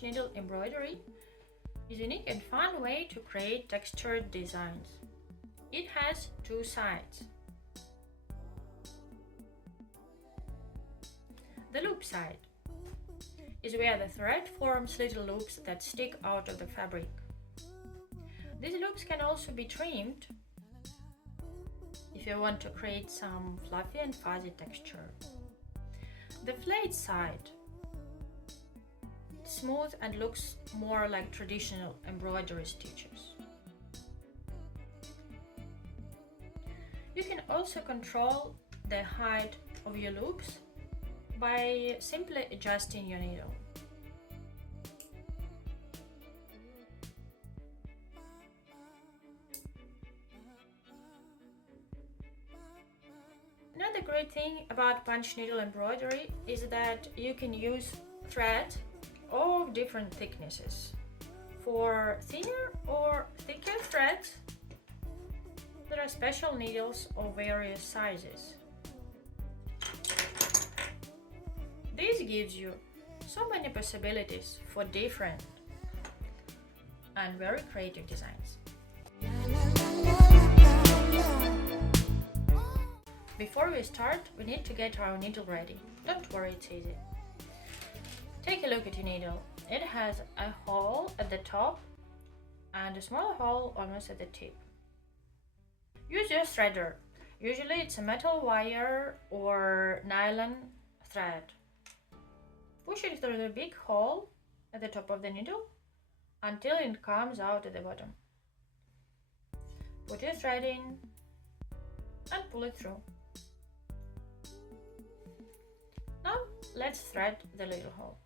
punch needle embroidery is a unique and fun way to create textured designs. It has two sides. The loop side is where the thread forms little loops that stick out of the fabric. These loops can also be trimmed if you want to create some fluffy and fuzzy texture. The flayed side is smooth and looks more like traditional embroidery stitches. You can also control the height of your loops by simply adjusting your needle. Another great thing about punch needle embroidery is that you can use thread of different thicknesses. For thinner or thicker threads, there are special needles of various sizes. This gives you so many possibilities for different and very creative designs. Before we start, we need to get our needle ready. Don't worry, it's easy. Take a look at your needle. It has a hole at the top and a small hole almost at the tip. Use your threader. Usually it's a metal wire or nylon thread. Push it through the big hole at the top of the needle until it comes out at the bottom. Put your thread in and pull it through. Now let's thread the little hole.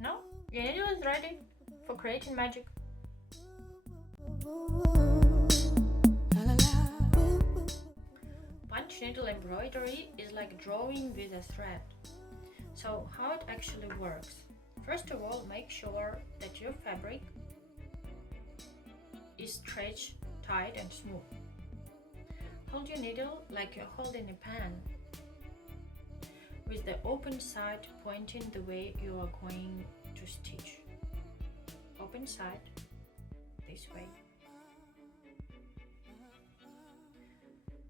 Now your needle is ready for creating magic. Punch needle embroidery is like drawing with a thread. So how it actually works? First of all, make sure that your fabric is stretched, tight and smooth. Hold your needle like you're holding a pen, with the open side pointing the way you are going to stitch. Open side this way.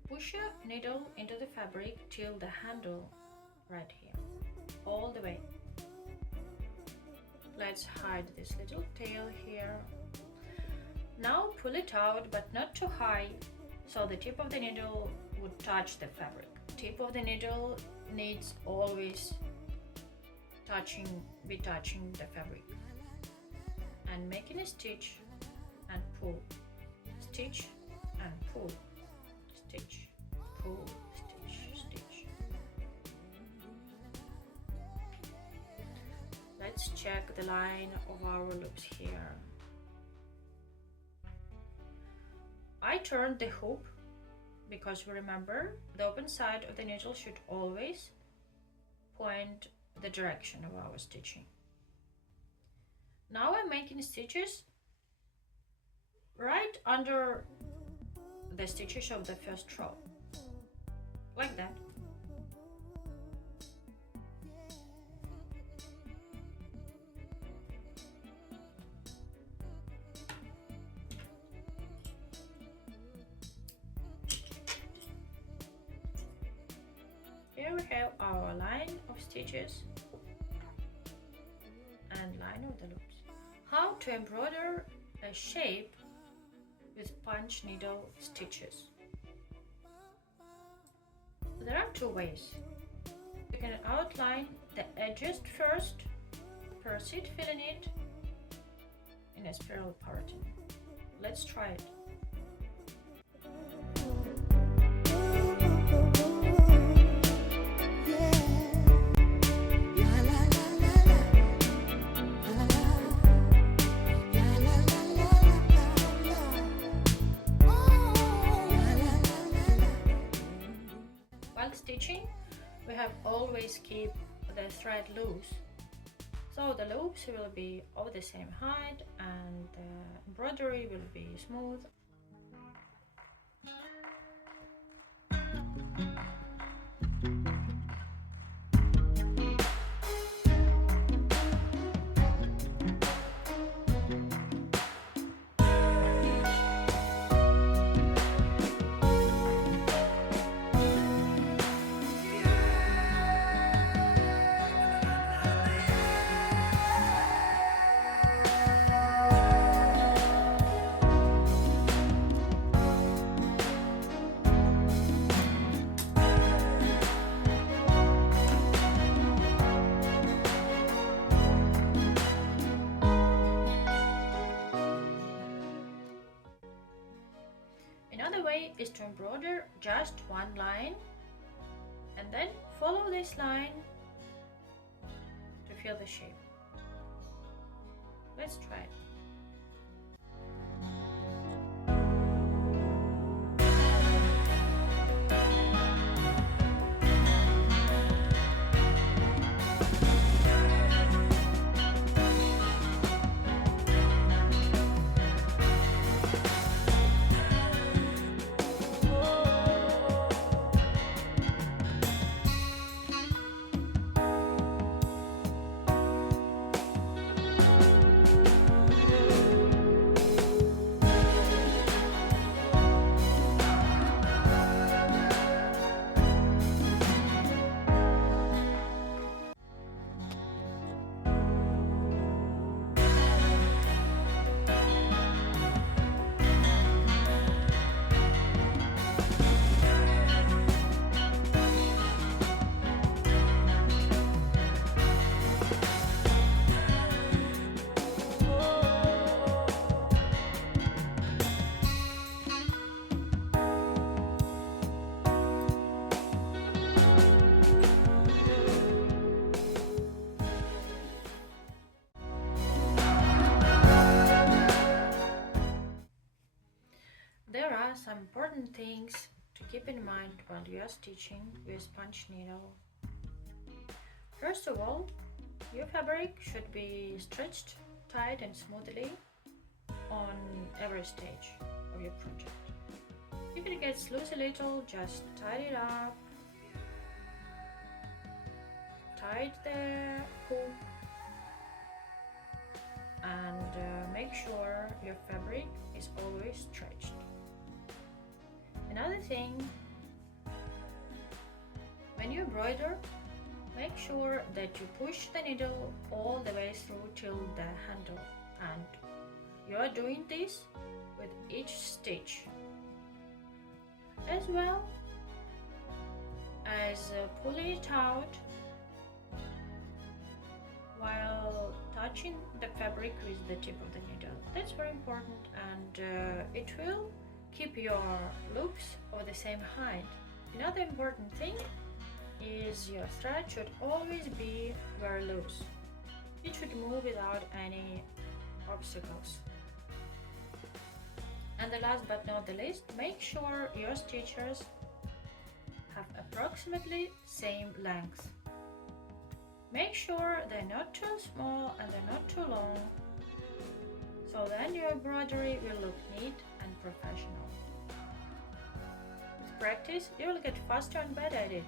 Push your needle into the fabric till the handle right here, all the way. Let's hide this little tail here. Now pull it out, but not too high, so the tip of the needle would touch the fabric. Tip of the needle needs always be touching the fabric. And making a stitch and pull, stitch and pull, stitch, pull, stitch, stitch. Let's check the line of our loops here. I turned the hoop because remember, the open side of the needle should always point the direction of our stitching. Now I'm making stitches right under the stitches of the first row, like that. Here we have our line of stitches and line of the loops. How to embroider a shape with punch needle stitches. There are two ways. You can outline the edges first, proceed filling it in a spiral pattern. Let's try it. Stitching, we have always keep the thread loose, so the loops will be of the same height and the embroidery will be smooth. only way is to embroider just one line and then follow this line to fill the shape. Let's try it. There are some important things to keep in mind while you are stitching with sponge needle. First of all, your fabric should be stretched tight and smoothly on every stage of your project. If it gets loose a little, just tie it up, tie the hook, and make sure your fabric is always stretched. Another thing, when you embroider, make sure that you push the needle all the way through till the handle, and you are doing this with each stitch, as well as pulling it out while touching the fabric with the tip of the needle. That's very important, and it will keep your loops of the same height. Another important thing is your thread should always be very loose. It should move without any obstacles. And the last but not the least, make sure your stitches have approximately same length. Make sure they're not too small and they're not too long, so then your embroidery will look neat and professional. With practice, you will get faster and better at it.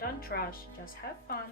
Don't rush, just have fun.